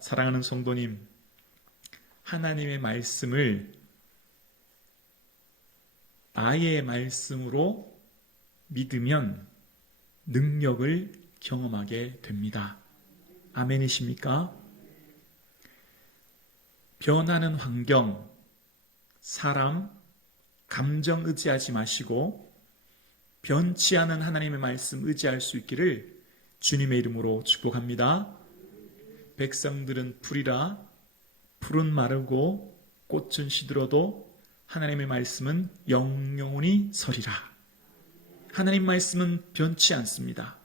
사랑하는 성도님, 하나님의 말씀을 나의 말씀으로 믿으면 능력을 경험하게 됩니다. 아멘이십니까? 변하는 환경, 사람, 감정 의지하지 마시고 변치 않은 하나님의 말씀 의지할 수 있기를 주님의 이름으로 축복합니다. 백성들은 풀이라, 풀은 마르고 꽃은 시들어도 하나님의 말씀은 영영원히 서리라. 하나님 말씀은 변치 않습니다.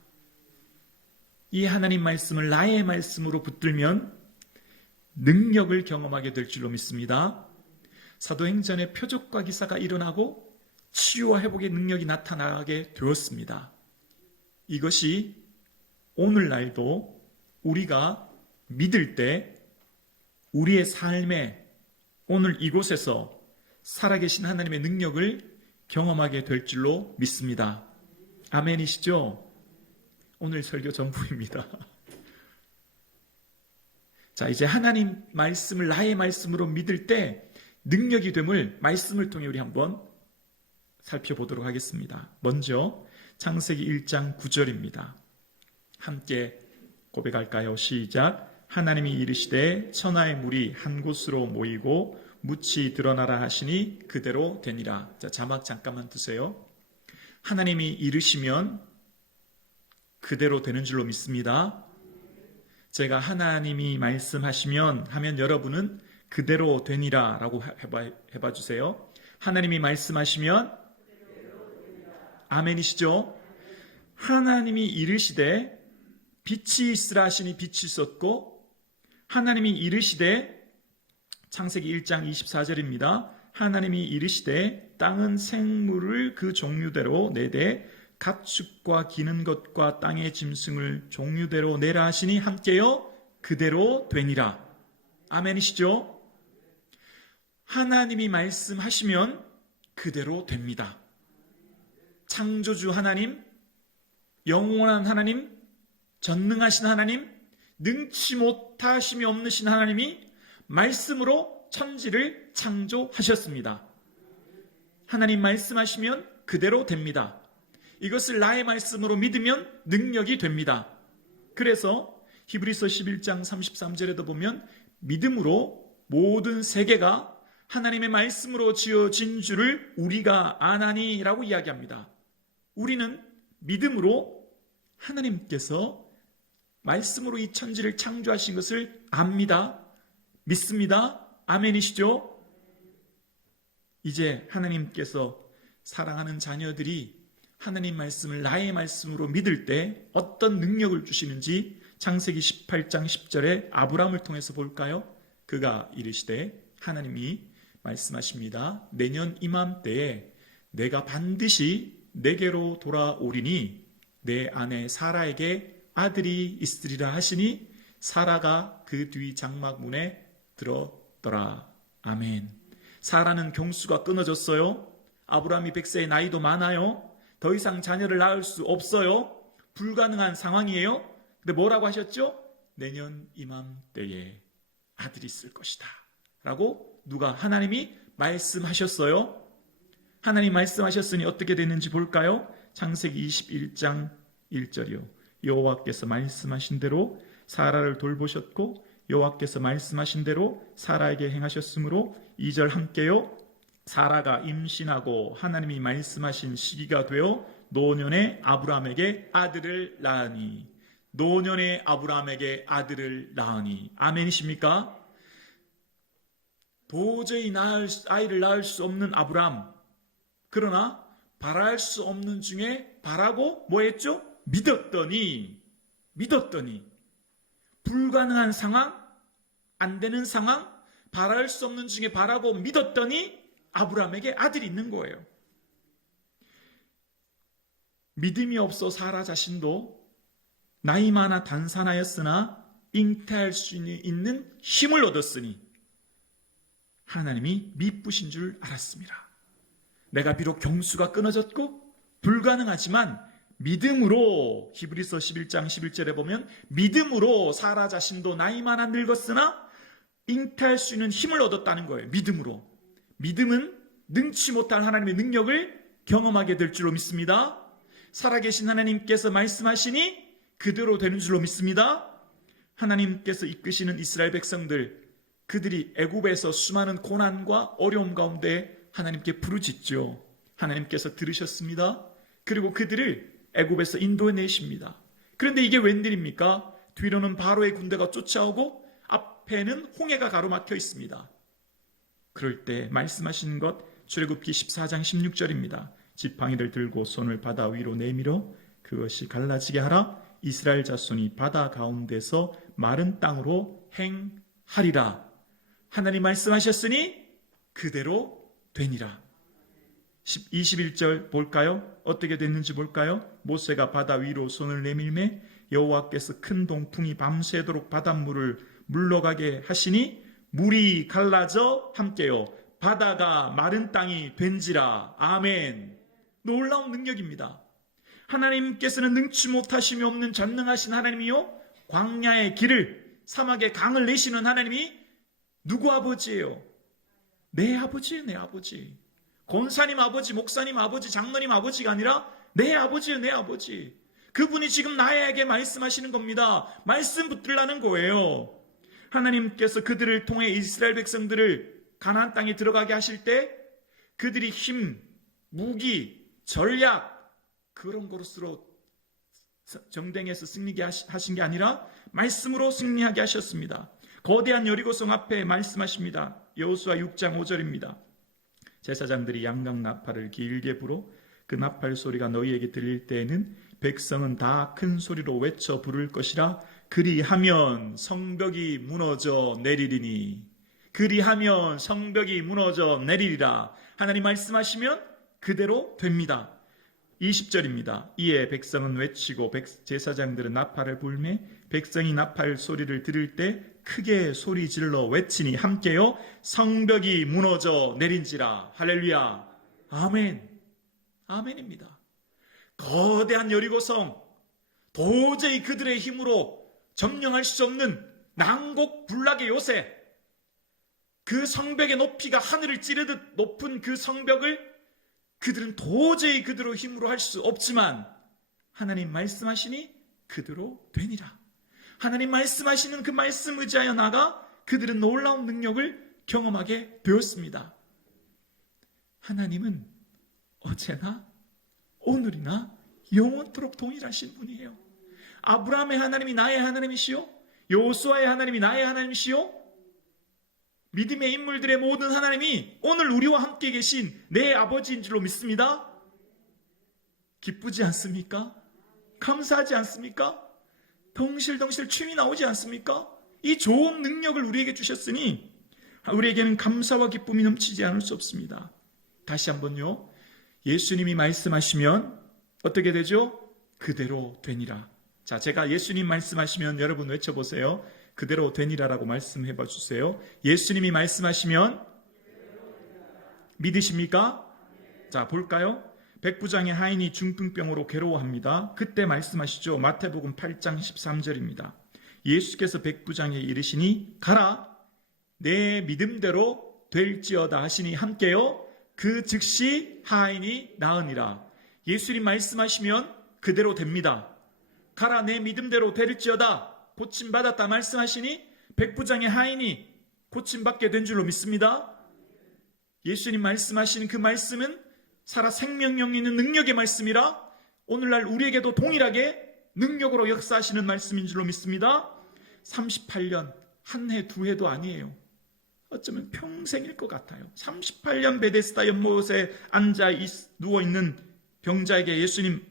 이 하나님 말씀을 나의 말씀으로 붙들면 능력을 경험하게 될 줄로 믿습니다. 사도행전에 표적과 기사가 일어나고 치유와 회복의 능력이 나타나게 되었습니다. 이것이 오늘날도 우리가 믿을 때 우리의 삶에 오늘 이곳에서 살아계신 하나님의 능력을 경험하게 될 줄로 믿습니다. 아멘이시죠? 오늘 설교 전부입니다. 자, 이제 하나님 말씀을 나의 말씀으로 믿을 때 능력이 됨을 말씀을 통해 우리 한번 살펴보도록 하겠습니다. 먼저 창세기 1장 9절입니다. 함께 고백할까요? 시작. 하나님이 이르시되 천하의 물이 한 곳으로 모이고 묻이 드러나라 하시니 그대로 되니라. 자, 자막 잠깐만 두세요. 하나님이 이르시면 그대로 되는 줄로 믿습니다. 제가 하나님이 말씀하시면 하면 여러분은 그대로 되니라 라고 해봐 주세요. 하나님이 말씀하시면 아멘이시죠? 하나님이 이르시되 빛이 있으라 하시니 빛이 있었고, 하나님이 이르시되 창세기 1장 24절입니다. 하나님이 이르시되 땅은 생물을 그 종류대로 내되 가축과 기는 것과 땅의 짐승을 종류대로 내라 하시니 함께요 그대로 되니라. 아멘이시죠? 하나님이 말씀하시면 그대로 됩니다. 창조주 하나님, 영원한 하나님, 전능하신 하나님, 능치 못하심이 없으신 하나님이 말씀으로 천지를 창조하셨습니다. 하나님 말씀하시면 그대로 됩니다. 이것을 나의 말씀으로 믿으면 능력이 됩니다. 그래서 히브리서 11장 33절에도 보면 믿음으로 모든 세계가 하나님의 말씀으로 지어진 줄을 우리가 아나니라고 이야기합니다. 우리는 믿음으로 하나님께서 말씀으로 이 천지를 창조하신 것을 압니다. 믿습니다. 아멘이시죠? 이제 하나님께서 사랑하는 자녀들이 하나님 말씀을 나의 말씀으로 믿을 때 어떤 능력을 주시는지 창세기 18장 10절에 아브라함을 통해서 볼까요? 그가 이르시되 하나님이 말씀하십니다. 내년 이맘때에 내가 반드시 내게로 돌아오리니 내 아내 사라에게 아들이 있으리라 하시니 사라가 그 뒤 장막문에 들었더라. 아멘. 사라는 경수가 끊어졌어요. 아브라함이 100세의 나이도 많아요. 더 이상 자녀를 낳을 수 없어요. 불가능한 상황이에요. 근데 뭐라고 하셨죠? 내년 이맘때에 아들이 있을 것이다 라고 누가? 하나님이 말씀하셨어요. 하나님 말씀하셨으니 어떻게 됐는지 볼까요? 창세기 21장 1절이요. 여호와께서 말씀하신 대로 사라를 돌보셨고 여호와께서 말씀하신 대로 사라에게 행하셨으므로 2절 함께요. 사라가 임신하고 하나님이 말씀하신 시기가 되어 노년에 아브라함에게 아들을 낳으니, 노년에 아브라함에게 아들을 낳으니. 아멘이십니까? 도저히 아이를 낳을 수 없는 아브라함, 그러나 바랄 수 없는 중에 바라고 뭐 했죠? 믿었더니 불가능한 상황, 안 되는 상황, 바랄 수 없는 중에 바라고 믿었더니 아브라함에게 아들이 있는 거예요. 믿음이 없어 사라 자신도 나이 많아 단산하였으나 잉태할 수 있는 힘을 얻었으니 하나님이 미쁘신 줄 알았습니다. 내가 비록 경수가 끊어졌고 불가능하지만 믿음으로 히브리서 11장 11절에 보면 믿음으로 사라 자신도 나이 많아 늙었으나 잉태할 수 있는 힘을 얻었다는 거예요. 믿음으로. 믿음은 능치 못할 하나님의 능력을 경험하게 될 줄로 믿습니다. 살아계신 하나님께서 말씀하시니 그대로 되는 줄로 믿습니다. 하나님께서 이끄시는 이스라엘 백성들, 그들이 애굽에서 수많은 고난과 어려움 가운데 하나님께 부르짖죠. 하나님께서 들으셨습니다. 그리고 그들을 애굽에서 인도해내십니다. 그런데 이게 웬일입니까? 뒤로는 바로의 군대가 쫓아오고 앞에는 홍해가 가로막혀 있습니다. 그럴 때 말씀하신 것 출애굽기 14장 16절입니다. 지팡이를 들고 손을 바다 위로 내밀어 그것이 갈라지게 하라. 이스라엘 자손이 바다 가운데서 마른 땅으로 행하리라. 하나님 말씀하셨으니 그대로 되니라. 21절 볼까요? 어떻게 됐는지 볼까요? 모세가 바다 위로 손을 내밀매 여호와께서 큰 동풍이 밤새도록 바닷물을 물러가게 하시니 물이 갈라져 함께요 바다가 마른 땅이 된지라. 아멘. 놀라운 능력입니다. 하나님께서는 능치 못하심이 없는 전능하신 하나님이요 광야의 길을 사막의 강을 내시는 하나님이 누구 아버지예요? 내 아버지예요. 내 아버지. 권사님 아버지, 목사님 아버지, 장로님 아버지가 아니라 내 아버지예요. 내 아버지. 그분이 지금 나에게 말씀하시는 겁니다. 말씀 붙들라는 거예요. 하나님께서 그들을 통해 이스라엘 백성들을 가나안 땅에 들어가게 하실 때 그들이 힘, 무기, 전략 그런 것으로 정쟁에서 승리하게 하신 게 아니라 말씀으로 승리하게 하셨습니다. 거대한 여리고성 앞에 말씀하십니다. 여호수아 6장 5절입니다. 제사장들이 양각 나팔을 길게 불어 그 나팔 소리가 너희에게 들릴 때에는 백성은 다 큰 소리로 외쳐 부를 것이라. 그리하면 성벽이 무너져 내리리니. 그리하면 성벽이 무너져 내리리라. 하나님 말씀하시면 그대로 됩니다. 20절입니다. 이에 백성은 외치고 제사장들은 나팔을 불매 백성이 나팔 소리를 들을 때 크게 소리 질러 외치니 함께요 성벽이 무너져 내린지라. 할렐루야. 아멘. 아멘입니다. 거대한 여리고성 도저히 그들의 힘으로 점령할 수 없는 난곡불락의 요새, 그 성벽의 높이가 하늘을 찌르듯 높은 그 성벽을 그들은 도저히 그대로 힘으로 할 수 없지만 하나님 말씀하시니 그대로 되니라. 하나님 말씀하시는 그 말씀 의지하여 나가 그들은 놀라운 능력을 경험하게 되었습니다. 하나님은 어제나 오늘이나 영원토록 동일하신 분이에요. 아브라함의 하나님이 나의 하나님이시요 여호수아의 하나님이 나의 하나님이시요 믿음의 인물들의 모든 하나님이 오늘 우리와 함께 계신 내 아버지인 줄로 믿습니다. 기쁘지 않습니까? 감사하지 않습니까? 덩실덩실 춤이 나오지 않습니까? 이 좋은 능력을 우리에게 주셨으니 우리에게는 감사와 기쁨이 넘치지 않을 수 없습니다. 다시 한번요. 예수님이 말씀하시면 어떻게 되죠? 그대로 되니라. 자, 제가 예수님 말씀하시면 여러분 외쳐보세요. 그대로 되니라라고 말씀해봐 주세요. 예수님이 말씀하시면 믿으십니까? 자, 볼까요? 백부장의 하인이 중풍병으로 괴로워합니다. 그때 말씀하시죠. 마태복음 8장 13절입니다. 예수께서 백부장에게 이르시니 가라 내 믿음대로 될지어다 하시니 함께요 그 즉시 하인이 나으니라. 예수님 말씀하시면 그대로 됩니다. 가라 내 믿음대로 될지어다. 고침받았다 말씀하시니 백부장의 하인이 고침받게 된 줄로 믿습니다. 예수님 말씀하시는 그 말씀은 살아 생명력 있는 능력의 말씀이라 오늘날 우리에게도 동일하게 능력으로 역사하시는 말씀인 줄로 믿습니다. 38년 한 해 두 해도 아니에요. 어쩌면 평생일 것 같아요. 38년 베데스다 연못에 앉아 누워있는 병자에게 예수님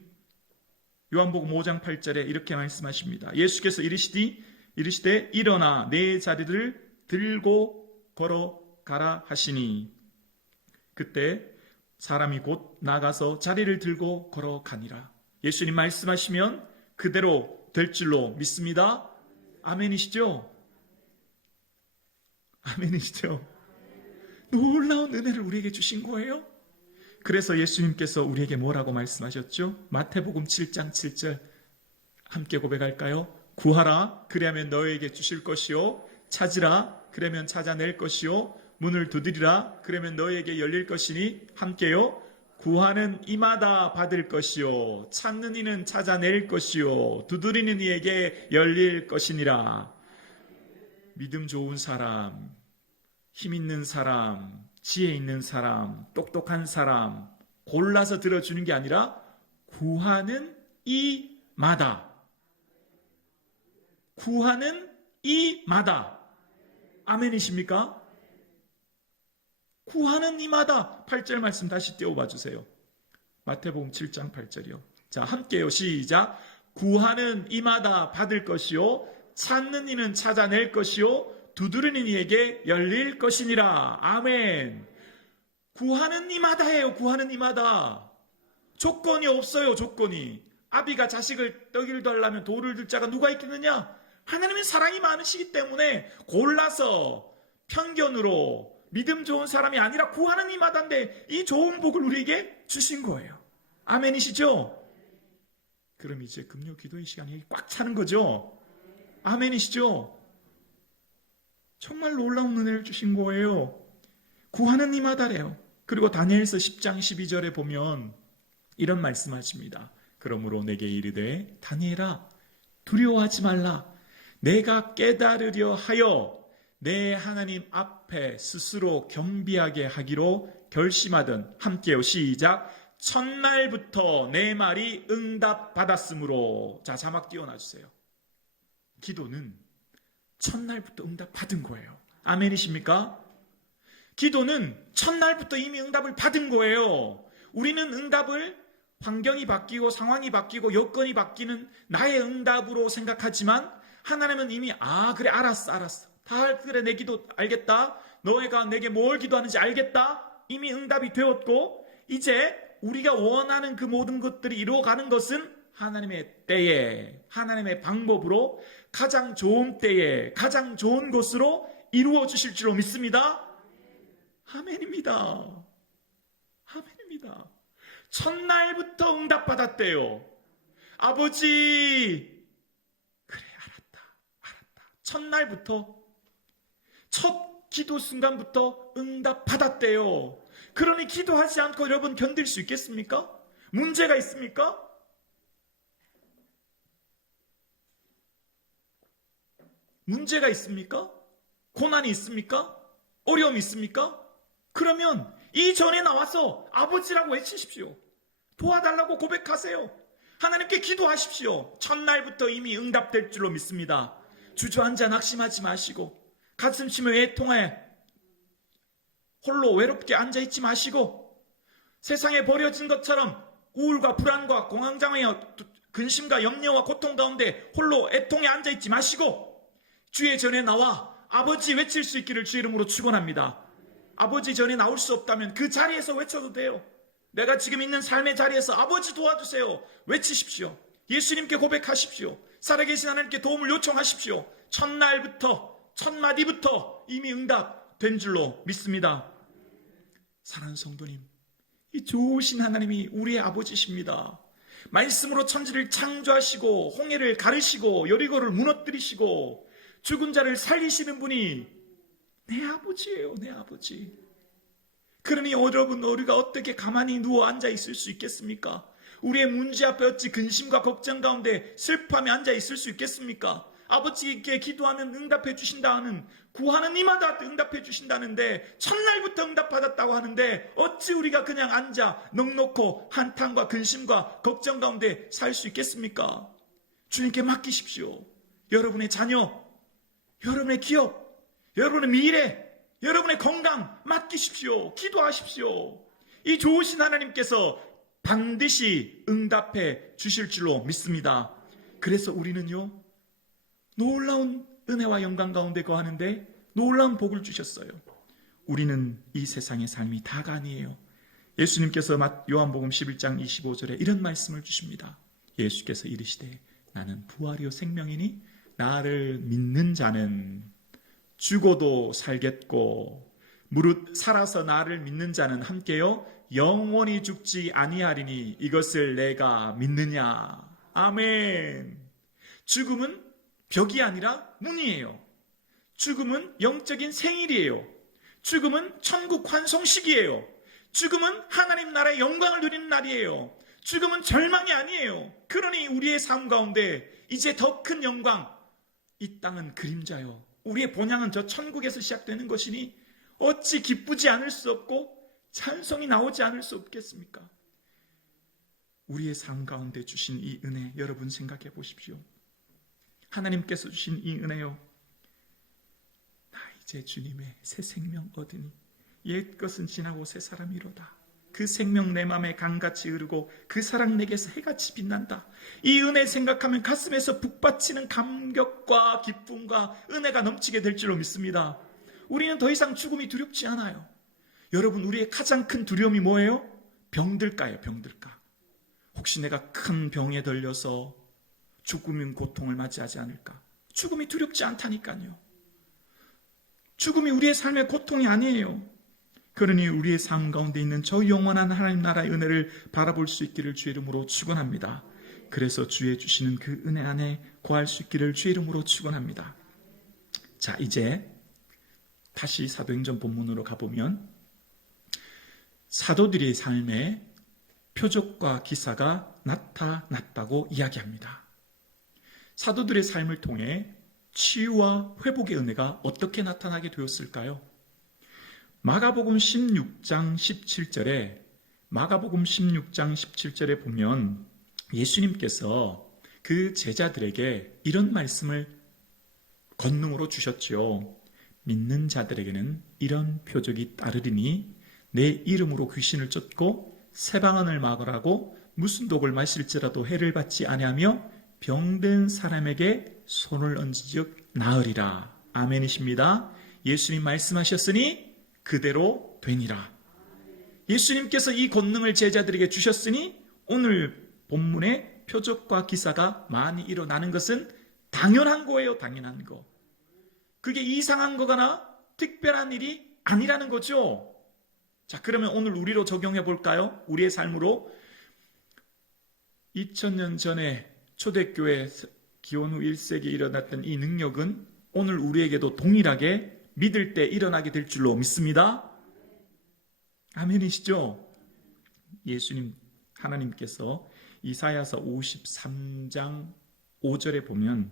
요한복음 5장 8절에 이렇게 말씀하십니다. 예수께서 이르시되 일어나 내 자리를 들고 걸어가라 하시니 그때 사람이 곧 나가서 자리를 들고 걸어가니라. 예수님 말씀하시면 그대로 될 줄로 믿습니다. 아멘이시죠? 아멘이시죠? 놀라운 은혜를 우리에게 주신 거예요. 그래서 예수님께서 우리에게 뭐라고 말씀하셨죠? 마태복음 7장 7절 함께 고백할까요? 구하라 그리하면 너에게 주실 것이요 찾으라 그러면 찾아낼 것이요 문을 두드리라 그러면 너에게 열릴 것이니 함께요. 구하는 이마다 받을 것이요 찾는 이는 찾아낼 것이요 두드리는 이에게 열릴 것이니라. 믿음 좋은 사람, 힘 있는 사람, 지혜 있는 사람, 똑똑한 사람 골라서 들어주는 게 아니라 구하는 이마다, 구하는 이마다. 아멘이십니까? 구하는 이마다. 8절 말씀 다시 띄워봐 주세요. 마태복음 7장 8절이요. 자, 함께요. 시작. 구하는 이마다 받을 것이요 찾는 이는 찾아낼 것이요 두드리는 이에게 열릴 것이니라. 아멘. 구하는 이마다예요. 구하는 이마다. 조건이 없어요. 조건이. 아비가 자식을 떡을 달라면 돌을 들 자가 누가 있겠느냐? 하나님은 사랑이 많으시기 때문에 골라서 편견으로 믿음 좋은 사람이 아니라 구하는 이마다인데 이 좋은 복을 우리에게 주신 거예요. 아멘이시죠? 그럼 이제 금요 기도의 시간이 꽉 차는 거죠? 아멘이시죠? 정말 놀라운 은혜를 주신 거예요. 구하는 이마다래요. 그리고 다니엘서 10장 12절에 보면 이런 말씀하십니다. 그러므로 내게 이르되 다니엘아 두려워하지 말라. 내가 깨달으려 하여 내 하나님 앞에 스스로 겸비하게 하기로 결심하든 함께요. 시작. 첫날부터 내 말이 응답받았으므로. 자, 자막 띄워놔주세요. 기도는 첫날부터 응답받은 거예요. 아멘이십니까? 기도는 첫날부터 이미 응답을 받은 거예요. 우리는 응답을 환경이 바뀌고 상황이 바뀌고 여건이 바뀌는 나의 응답으로 생각하지만 하나님은 이미 그래 알았어 그래 내 기도 알겠다. 너희가 내게 뭘 기도하는지 알겠다. 이미 응답이 되었고 이제 우리가 원하는 그 모든 것들이 이루어가는 것은 하나님의 때에 하나님의 방법으로 가장 좋은 때에 가장 좋은 것으로 이루어 주실 줄로 믿습니다. 아멘입니다. 아멘입니다. 첫날부터 응답받았대요. 아버지 그래 알았다. 첫날부터 첫 기도 순간부터 응답받았대요. 그러니 기도하지 않고 여러분 견딜 수 있겠습니까? 문제가 있습니까? 문제가 있습니까? 고난이 있습니까? 어려움이 있습니까? 그러면 이전에 나와서 아버지라고 외치십시오. 도와달라고 고백하세요. 하나님께 기도하십시오. 첫날부터 이미 응답될 줄로 믿습니다. 주저앉아 낙심하지 마시고 가슴 치며 애통해 홀로 외롭게 앉아있지 마시고 세상에 버려진 것처럼 우울과 불안과 공황장애와 근심과 염려와 고통 가운데 홀로 애통해 앉아있지 마시고 주의 전에 나와 아버지 외칠 수 있기를 주 이름으로 축원합니다. 아버지 전에 나올 수 없다면 그 자리에서 외쳐도 돼요. 내가 지금 있는 삶의 자리에서 아버지 도와주세요. 외치십시오. 예수님께 고백하십시오. 살아계신 하나님께 도움을 요청하십시오. 첫날부터 첫마디부터 이미 응답된 줄로 믿습니다. 사랑하는 성도님, 이 좋으신 하나님이 우리의 아버지십니다. 말씀으로 천지를 창조하시고 홍해를 가르시고 여리고를 무너뜨리시고 죽은 자를 살리시는 분이 내 아버지예요. 내 아버지. 그러니 여러분 우리가 어떻게 가만히 누워 앉아 있을 수 있겠습니까? 우리의 문제 앞에 어찌 근심과 걱정 가운데 슬퍼하며 앉아 있을 수 있겠습니까? 아버지께 기도하면 응답해 주신다는 구하는 이마다 응답해 주신다는데 첫날부터 응답받았다고 하는데 어찌 우리가 그냥 앉아 넋놓고 한탄과 근심과 걱정 가운데 살 수 있겠습니까? 주님께 맡기십시오. 여러분의 자녀, 여러분의 기업, 여러분의 미래, 여러분의 건강 맡기십시오. 기도하십시오. 이 좋으신 하나님께서 반드시 응답해 주실 줄로 믿습니다. 그래서 우리는요 놀라운 은혜와 영광 가운데 거하는데 놀라운 복을 주셨어요. 우리는 이 세상의 삶이 다가 아니에요. 예수님께서 요한복음 11장 25절에 이런 말씀을 주십니다. 예수께서 이르시되 나는 부활이요 생명이니 나를 믿는 자는 죽어도 살겠고 무릇 살아서 나를 믿는 자는 함께요 영원히 죽지 아니하리니 이것을 내가 믿느냐. 아멘. 죽음은 벽이 아니라 문이에요. 죽음은 영적인 생일이에요. 죽음은 천국 환송식이에요. 죽음은 하나님 나라의 영광을 누리는 날이에요. 죽음은 절망이 아니에요. 그러니 우리의 삶 가운데 이제 더 큰 영광, 이 땅은 그림자요. 우리의 본향은 저 천국에서 시작되는 것이니 어찌 기쁘지 않을 수 없고 찬송이 나오지 않을 수 없겠습니까? 우리의 삶 가운데 주신 이 은혜 여러분 생각해 보십시오. 하나님께서 주신 이 은혜요. 나 이제 주님의 새 생명 얻으니 옛 것은 지나고 새 사람이로다. 그 생명 내 맘에 강같이 흐르고 그 사랑 내게서 해같이 빛난다. 이 은혜 생각하면 가슴에서 북받치는 감격과 기쁨과 은혜가 넘치게 될 줄로 믿습니다. 우리는 더 이상 죽음이 두렵지 않아요. 여러분, 우리의 가장 큰 두려움이 뭐예요? 병들까요? 병들까? 혹시 내가 큰 병에 걸려서 죽음인 고통을 맞이하지 않을까? 죽음이 두렵지 않다니까요. 죽음이 우리의 삶의 고통이 아니에요. 그러니 우리의 삶 가운데 있는 저 영원한 하나님 나라의 은혜를 바라볼 수 있기를 주의 이름으로 축원합니다. 그래서 주의 주시는 그 은혜 안에 거할 수 있기를 주의 이름으로 축원합니다. 자, 이제 다시 사도행전 본문으로 가보면 사도들의 삶에 표적과 기사가 나타났다고 이야기합니다. 사도들의 삶을 통해 치유와 회복의 은혜가 어떻게 나타나게 되었을까요? 마가복음 16장 17절에 보면 예수님께서 그 제자들에게 이런 말씀을 권능으로 주셨지요. 믿는 자들에게는 이런 표적이 따르리니 내 이름으로 귀신을 쫓고 세방언을 막으라고 무슨 독을 마실지라도 해를 받지 아니하며 병든 사람에게 손을 얹은즉 나으리라. 아멘이십니다. 예수님 말씀하셨으니 그대로 되니라. 예수님께서 이 권능을 제자들에게 주셨으니 오늘 본문의 표적과 기사가 많이 일어나는 것은 당연한 거예요. 당연한 거. 그게 이상한 거거나 특별한 일이 아니라는 거죠. 자, 그러면 오늘 우리로 적용해 볼까요? 우리의 삶으로 2000년 전에 초대교회 기원 후 1세기에 일어났던 이 능력은 오늘 우리에게도 동일하게 믿을 때 일어나게 될 줄로 믿습니다. 아멘이시죠? 예수님 하나님께서 이사야서 53장 5절에 보면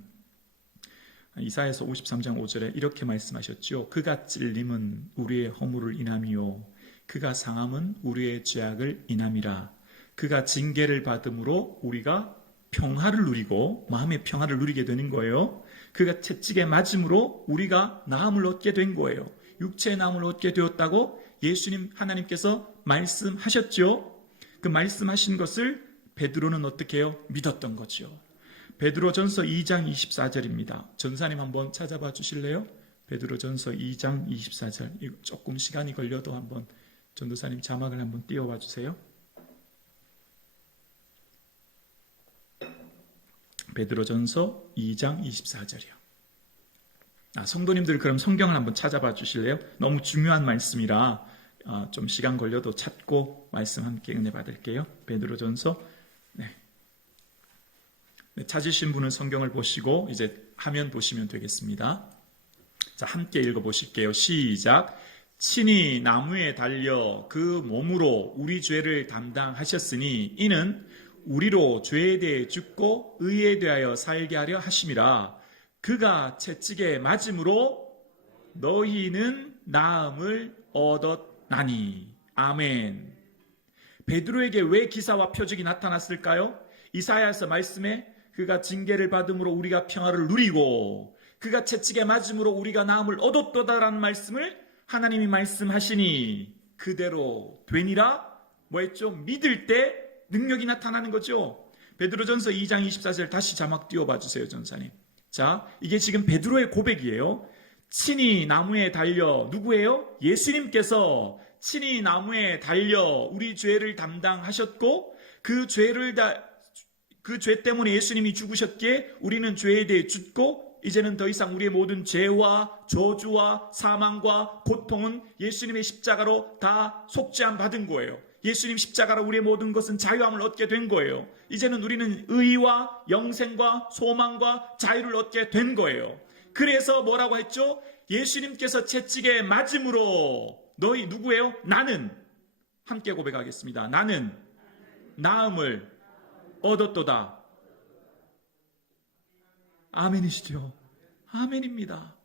이사야서 53장 5절에 이렇게 말씀하셨죠. 그가 찔림은 우리의 허물을 인함이요 그가 상함은 우리의 죄악을 인함이라. 그가 징계를 받음으로 우리가 평화를 누리고 마음의 평화를 누리게 되는 거예요. 그가 채찍에 맞음으로 우리가 나음을 얻게 된 거예요. 육체의 나음을 얻게 되었다고 예수님 하나님께서 말씀하셨죠. 그 말씀하신 것을 베드로는 어떻게 해요? 믿었던 거죠. 베드로전서 2장 24절입니다. 전사님 한번 찾아봐 주실래요? 베드로전서 2장 24절. 이거 조금 시간이 걸려도 한번 전도사님 자막을 한번 띄워봐 주세요. 베드로전서 2장 24절이요. 성도님들 그럼 성경을 한번 찾아봐 주실래요? 너무 중요한 말씀이라 좀 시간 걸려도 찾고 말씀 함께 은혜 받을게요. 베드로전서 네, 찾으신 분은 성경을 보시고 이제 화면 보시면 되겠습니다. 자, 함께 읽어보실게요. 시작. 친히 나무에 달려 그 몸으로 우리 죄를 담당하셨으니 이는 우리로 죄에 대해 죽고 의에 대하여 살게 하려 하심이라. 그가 채찍에 맞음으로 너희는 나음을 얻었나니. 아멘. 베드로에게 왜 기사와 표적이 나타났을까요? 이사야서 말씀에 그가 징계를 받음으로 우리가 평화를 누리고 그가 채찍에 맞음으로 우리가 나음을 얻었도다라는 말씀을 하나님이 말씀하시니 그대로 되니라. 뭐했죠? 믿을 때 능력이 나타나는 거죠. 베드로전서 2장 24절 다시 자막 띄워봐 주세요, 전사님. 자, 이게 지금 베드로의 고백이에요. 친히 나무에 달려 누구예요? 예수님께서 친히 나무에 달려 우리 죄를 담당하셨고 그 죄 때문에 예수님이 죽으셨기에 우리는 죄에 대해 죽고 이제는 더 이상 우리의 모든 죄와 저주와 사망과 고통은 예수님의 십자가로 다 속죄함 받은 거예요. 예수님 십자가로 우리의 모든 것은 자유함을 얻게 된 거예요. 이제는 우리는 의와 영생과 소망과 자유를 얻게 된 거예요. 그래서 뭐라고 했죠? 예수님께서 채찍에 맞음으로 너희 누구예요? 나는 함께 고백하겠습니다. 나는 나음을 얻었도다. 아멘이시죠? 아멘입니다.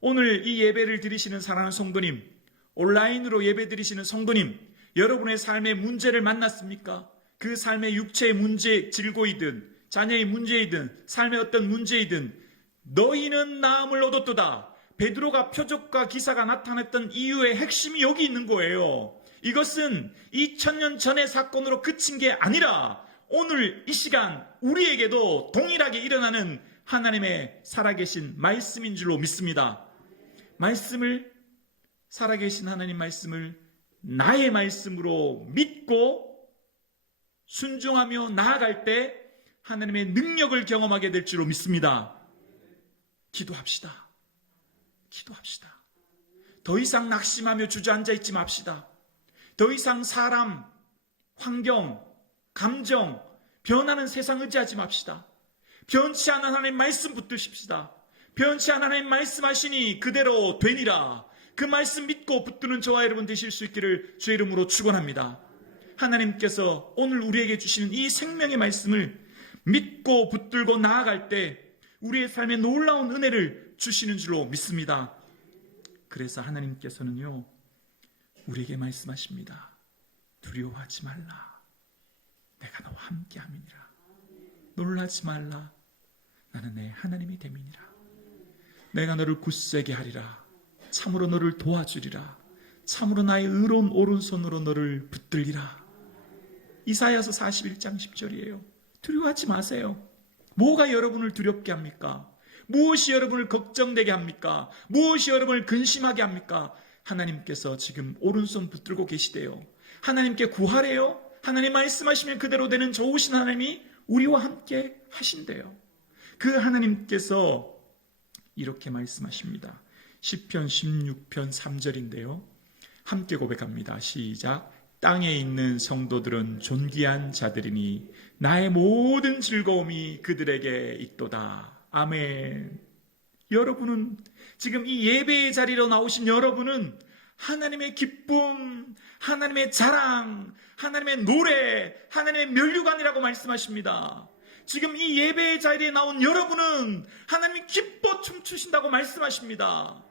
오늘 이 예배를 드리시는 사랑하는 성도님, 온라인으로 예배 드리시는 성도님, 여러분의 삶의 문제를 만났습니까? 그 삶의 육체의 문제, 질고이든 자녀의 문제이든 삶의 어떤 문제이든 너희는 나음을 얻었도다. 베드로가 표적과 기사가 나타났던 이유의 핵심이 여기 있는 거예요. 이것은 2000년 전의 사건으로 그친 게 아니라 오늘 이 시간 우리에게도 동일하게 일어나는 하나님의 살아계신 말씀인 줄로 믿습니다. 말씀을, 살아계신 하나님 말씀을 나의 말씀으로 믿고 순종하며 나아갈 때 하나님의 능력을 경험하게 될 줄로 믿습니다. 기도합시다. 기도합시다. 더 이상 낙심하며 주저앉아 있지 맙시다. 더 이상 사람, 환경, 감정, 변하는 세상 의지하지 맙시다. 변치 않은 하나님 말씀 붙드십시다. 변치 않은 하나님 말씀하시니 그대로 되니라. 그 말씀 믿고 붙드는 저와 여러분 되실 수 있기를 주의 이름으로 축원합니다. 하나님께서 오늘 우리에게 주시는 이 생명의 말씀을 믿고 붙들고 나아갈 때 우리의 삶에 놀라운 은혜를 주시는 줄로 믿습니다. 그래서 하나님께서는요, 우리에게 말씀하십니다. 두려워하지 말라. 내가 너와 함께함이니라. 놀라지 말라. 나는 내 하나님이 됨이니라. 내가 너를 굳세게 하리라. 참으로 너를 도와주리라. 참으로 나의 의로운 오른손으로 너를 붙들리라. 이사야서 41장 10절이에요. 두려워하지 마세요. 뭐가 여러분을 두렵게 합니까? 무엇이 여러분을 걱정되게 합니까? 무엇이 여러분을 근심하게 합니까? 하나님께서 지금 오른손 붙들고 계시대요. 하나님께 구하래요. 하나님 말씀하시면 그대로 되는 좋으신 하나님이 우리와 함께 하신대요. 그 하나님께서 이렇게 말씀하십니다. 시편 16편 3절인데요. 함께 고백합니다. 시작. 땅에 있는 성도들은 존귀한 자들이니 나의 모든 즐거움이 그들에게 있도다. 아멘. 여러분은 지금 이 예배의 자리로 나오신 여러분은 하나님의 기쁨, 하나님의 자랑, 하나님의 노래, 하나님의 면류관이라고 말씀하십니다. 지금 이 예배의 자리에 나온 여러분은 하나님이 기뻐 춤추신다고 말씀하십니다.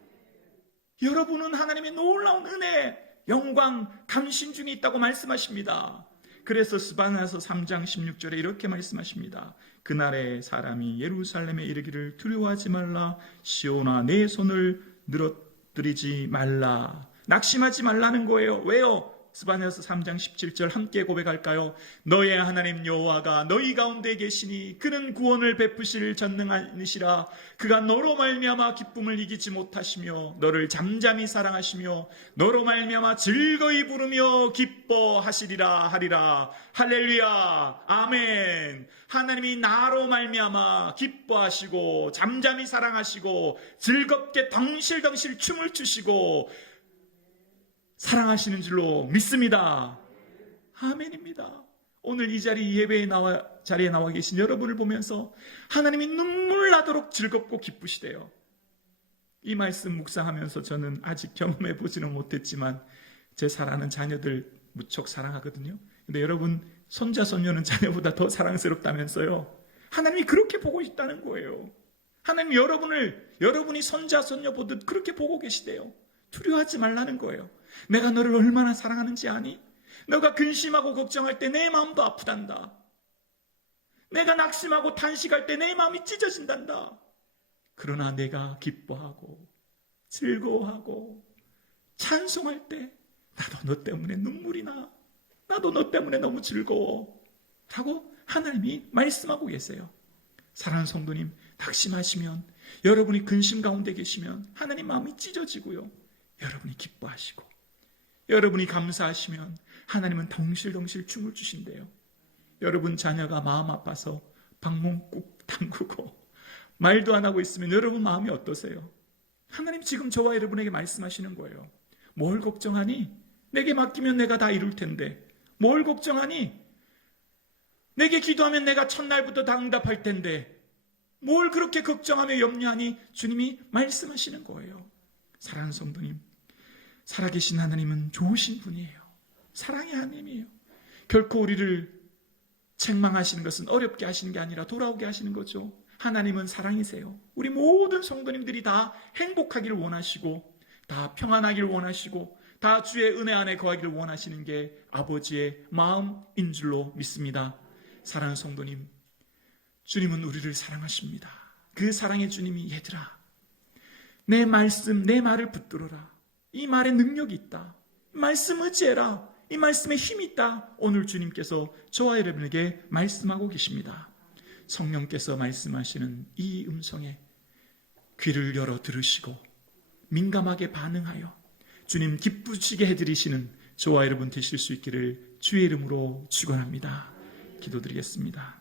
여러분은 하나님의 놀라운 은혜, 영광, 감신 중에 있다고 말씀하십니다. 그래서 스바냐서 3장 16절에 이렇게 말씀하십니다. 그날에 사람이 예루살렘에 이르기를 두려워하지 말라. 시온아 내 손을 늘어뜨리지 말라. 낙심하지 말라는 거예요. 왜요? 스바냐서 3장 17절 함께 고백할까요? 너의 하나님 여호와가 너희 가운데 계시니 그는 구원을 베푸실 전능하시라. 그가 너로 말미암아 기쁨을 이기지 못하시며 너를 잠잠히 사랑하시며 너로 말미암아 즐거이 부르며 기뻐하시리라 하리라. 할렐루야. 아멘. 하나님이 나로 말미암아 기뻐하시고 잠잠히 사랑하시고 즐겁게 덩실덩실 춤을 추시고 사랑하시는 줄로 믿습니다. 아멘입니다. 오늘 이 자리에 나와 계신 여러분을 보면서 하나님이 눈물 나도록 즐겁고 기쁘시대요. 이 말씀 묵상하면서 저는 아직 경험해 보지는 못했지만 제 사랑하는 자녀들 무척 사랑하거든요. 근데 여러분 손자 손녀는 자녀보다 더 사랑스럽다면서요. 하나님이 그렇게 보고 있다는 거예요. 하나님 여러분이 손자 손녀 보듯 그렇게 보고 계시대요. 두려워하지 말라는 거예요. 내가 너를 얼마나 사랑하는지 아니? 너가 근심하고 걱정할 때 내 마음도 아프단다. 내가 낙심하고 탄식할 때 내 마음이 찢어진단다. 그러나 내가 기뻐하고 즐거워하고 찬송할 때 나도 너 때문에 눈물이 나. 나도 너 때문에 너무 즐거워. 라고 하나님이 말씀하고 계세요. 사랑하는 성도님, 낙심하시면, 여러분이 근심 가운데 계시면 하나님 마음이 찢어지고요. 여러분이 기뻐하시고 여러분이 감사하시면 하나님은 덩실덩실 춤을 추신대요. 여러분 자녀가 마음 아파서 방문 꾹 담그고 말도 안 하고 있으면 여러분 마음이 어떠세요? 하나님 지금 저와 여러분에게 말씀하시는 거예요. 뭘 걱정하니? 내게 맡기면 내가 다 이룰 텐데. 뭘 걱정하니? 내게 기도하면 내가 첫날부터 다 응답할 텐데. 뭘 그렇게 걱정하며 염려하니? 주님이 말씀하시는 거예요. 사랑하는 성도님, 살아계신 하나님은 좋으신 분이에요. 사랑의 하나님이에요. 결코 우리를 책망하시는 것은 어렵게 하시는 게 아니라 돌아오게 하시는 거죠. 하나님은 사랑이세요. 우리 모든 성도님들이 다 행복하기를 원하시고, 다 평안하기를 원하시고, 다 주의 은혜 안에 거하기를 원하시는 게 아버지의 마음인 줄로 믿습니다. 사랑하는 성도님, 주님은 우리를 사랑하십니다. 그 사랑의 주님이 얘들아, 내 말씀, 내 말을 붙들어라. 이 말에 능력이 있다. 말씀 의지해라. 이 말씀에 힘이 있다. 오늘 주님께서 저와 여러분에게 말씀하고 계십니다. 성령께서 말씀하시는 이 음성에 귀를 열어 들으시고 민감하게 반응하여 주님 기쁘시게 해드리시는 저와 여러분 되실 수 있기를 주의 이름으로 축원합니다. 기도드리겠습니다.